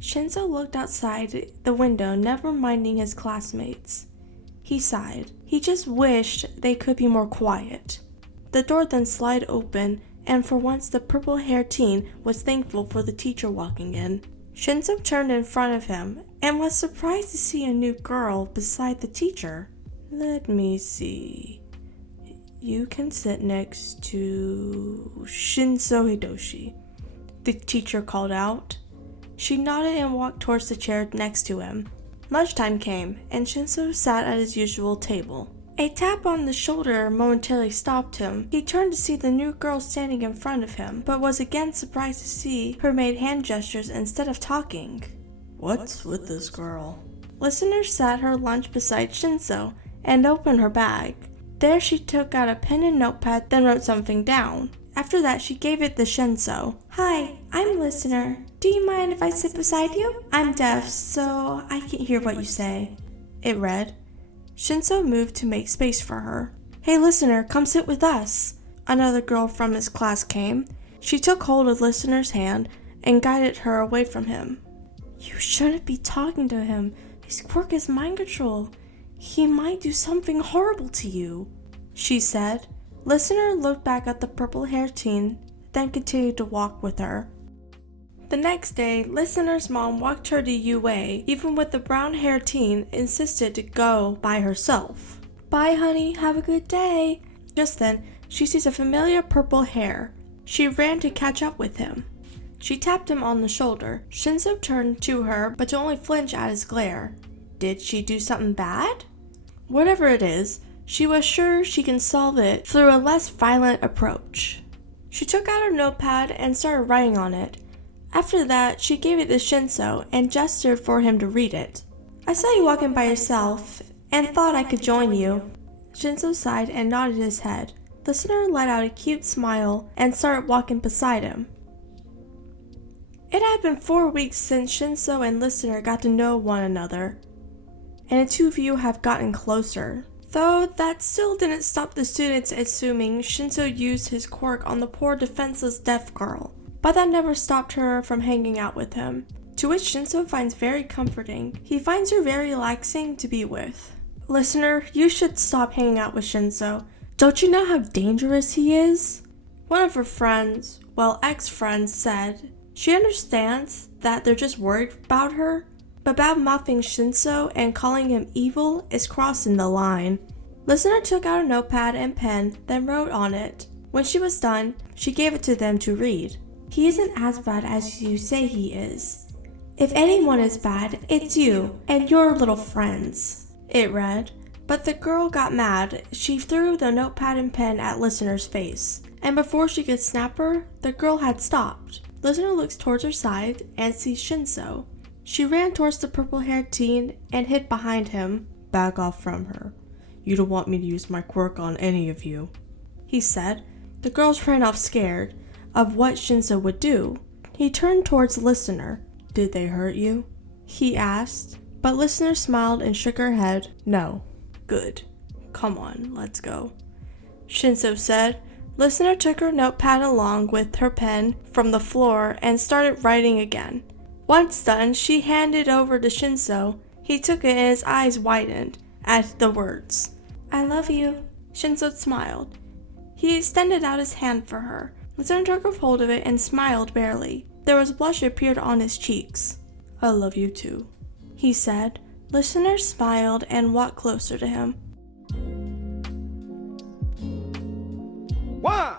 Shinsou looked outside the window, never minding his classmates. He sighed. He just wished they could be more quiet. The door then slid open, and for once the purple-haired teen was thankful for the teacher walking in. Shinsou turned in front of him and was surprised to see a new girl beside the teacher. Let me see. You can sit next to Shinsou Hitoshi, the teacher called out. She nodded and walked towards the chair next to him. Lunchtime came, and Shinsou sat at his usual table. A tap on the shoulder momentarily stopped him. He turned to see the new girl standing in front of him, but was again surprised to see her make hand gestures instead of talking. What's with this girl? Listener sat her lunch beside Shinsou and opened her bag. There she took out a pen and notepad, then wrote something down. After that, she gave it to Shinsou. Hi, I'm Listener. Do you mind if I sit beside you? I'm deaf, so I can't hear what you say. It read. Shinsou moved to make space for her. Hey Listener, come sit with us. Another girl from his class came. She took hold of Listener's hand and guided her away from him. You shouldn't be talking to him. His quirk is mind control. He might do something horrible to you, she said. Listener looked back at the purple-haired teen, then continued to walk with her. The next day, Listener's mom walked her to UA, even with the brown-haired teen insisted to go by herself. Bye, honey. Have a good day. Just then, she sees a familiar purple hair. She ran to catch up with him. She tapped him on the shoulder. Shinsou turned to her, but to only flinch at his glare. Did she do something bad? Whatever it is, she was sure she can solve it through a less violent approach. She took out her notepad and started writing on it. After that, she gave it to Shinsou and gestured for him to read it. I saw you walking by yourself and thought I could join you. Shinsou sighed and nodded his head. Listener let out a cute smile and started walking beside him. It had been 4 weeks since Shinsou and Listener got to know one another, and the two of you have gotten closer. Though that still didn't stop the students assuming Shinsou used his quirk on the poor defenseless deaf girl. But that never stopped her from hanging out with him, to which Shinsou finds very comforting. He finds her very relaxing to be with. Listener, you should stop hanging out with Shinsou. Don't you know how dangerous he is? One of her friends, ex-friends, said she understands that they're just worried about her, but bad-mouthing Shinsou and calling him evil is crossing the line. Listener took out a notepad and pen, then wrote on it. When she was done, she gave it to them to read. He isn't as bad as you say he is. If anyone is bad, it's you and your little friends, it read. But the girl got mad. She threw the notepad and pen at Listener's face, and before she could snap her, the girl had stopped. Listener looks towards her side and sees Shinsou. She ran towards the purple-haired teen and hid behind him. Back off from her. You don't want me to use my quirk on any of you, he said. The girls ran off scared of what Shinsou would do. He turned towards Listener. Did they hurt you? He asked, but Listener smiled and shook her head. No. Good. Come on, let's go, Shinsou said. Listener took her notepad along with her pen from the floor and started writing again. Once done, she handed over to Shinsou. He took it and his eyes widened at the words. I love you. Shinsou smiled. He extended out his hand for her. Listener took hold of it and smiled barely. There was blush appeared on his cheeks. I love you too, he said. Listener smiled and walked closer to him. 1,